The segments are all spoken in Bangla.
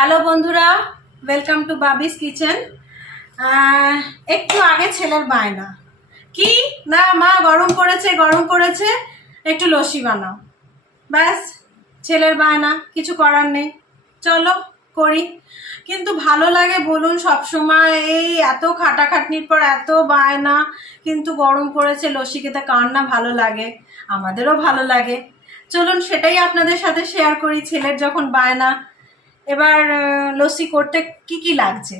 হ্যালো বন্ধুরা, ওয়েলকাম টু বাবিস কিচেন। একটু আগে ছেলের বায়না কি না, মা গরম পড়েছে একটু লস্যি বানাও। ব্যাস, ছেলের বায়না, কিছু করার নেই, চলো করি। কিন্তু ভালো লাগে বলুন? সবসময় এই এত খাটাখাটনির পর এত বায়না, কিন্তু গরম পড়েছে লস্যি খেতে কার না ভালো লাগে? আমাদেরও ভালো লাগে। চলুন সেটাই আপনাদের সাথে শেয়ার করি। ছেলের যখন বায়না, এবার লস্যি করতে কি কি লাগছে?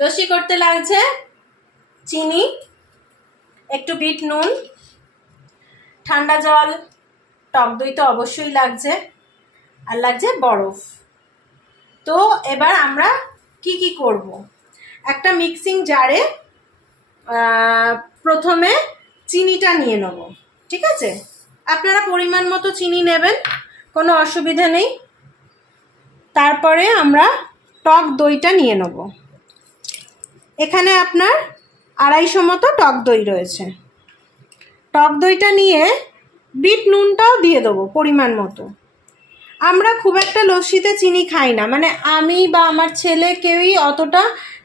লস্যি করতে লাগছে চিনি, একটু বিট নুন, ঠান্ডা জল, টক দই তো অবশ্যই লাগছে, আর লাগছে বরফ। তো এবার আমরা কি কি করব? একটা মিক্সিং জারে প্রথমে চিনিটা নিয়ে নেব, ঠিক আছে? আপনারা পরিমাণ মতো চিনি নেবেন, কোনো অসুবিধা নেই। তারপরে আমরা টক দইটা নিয়ে নেব। এখানে আপনার 250 মতো টক দই রয়েছে। টক দইটা নিয়ে বিট নুনটাও দিয়ে দেবো পরিমাণ মতো। আমরা খুব একটা লস্যিতে চিনি খাই না, মানে আমি বা আমার ছেলে কেউই অতটা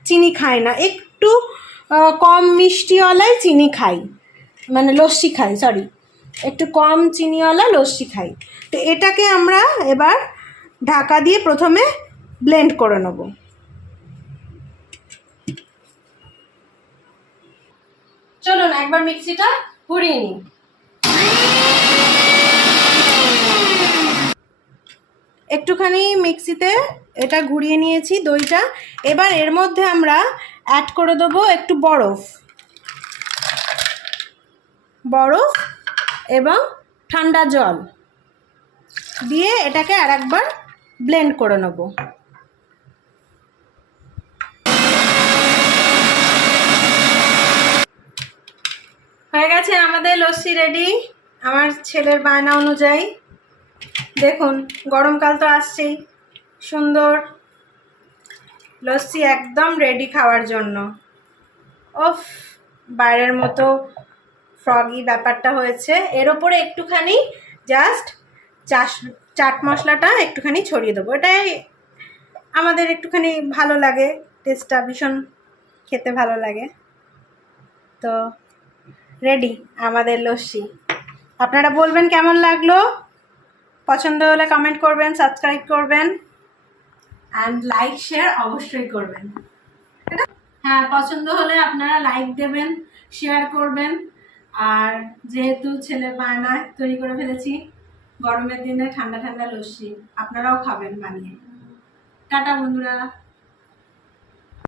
চিনি খাই না, একটু কম মিষ্টিওয়ালাই চিনি খাই, মানে লস্যি খাই, সরি, একটু কম চিনিওয়ালা লস্যি খাই। তো এটাকে আমরা এবার ঢাকা দিয়ে প্রথমে ব্লেন্ড করে নেব। চলুন একবার মিক্সিটা ঘুরিয়ে নিই। একটুখানি মিক্সিতে এটা ঘুরিয়ে নিয়েছি দইটা। এবার এর মধ্যে আমরা অ্যাড করে দেবো একটু বরফ এবং ঠান্ডা জল দিয়ে এটাকে আরেকবার ব্লেন্ড করে নেব। হয়ে গেছে আমাদের লস্যি রেডি, আমার ছেলের বায়না অনুযায়ী। দেখুন, গরমকাল তো আসছেই, সুন্দর লস্যি একদম রেডি খাওয়ার জন্য। ওফ, বাইরের মতো ফ্রগি ব্যাপারটা হয়েছে। এর ওপরে একটুখানি জাস্ট চাট মশলাটা একটুখানি ছড়িয়ে দেবো। এটাই আমাদের একটুখানি ভালো লাগে, টেস্টটা ভীষণ খেতে ভালো লাগে। তো রেডি আমাদের লস্যি। আপনারা বলবেন কেমন লাগলো, পছন্দ হলে কমেন্ট করবেন, সাবস্ক্রাইব করবেন, অ্যান্ড লাইক শেয়ার অবশ্যই করবেন। হ্যাঁ, পছন্দ হলে আপনারা লাইক দেবেন, শেয়ার করবেন। আর যেহেতু ছেলে বায়না, তৈরি করে ফেলেছি গরমের দিনে ঠান্ডা ঠান্ডা লস্যি, আপনারাও খাবেন বানিয়ে। টাটা বন্ধুরা।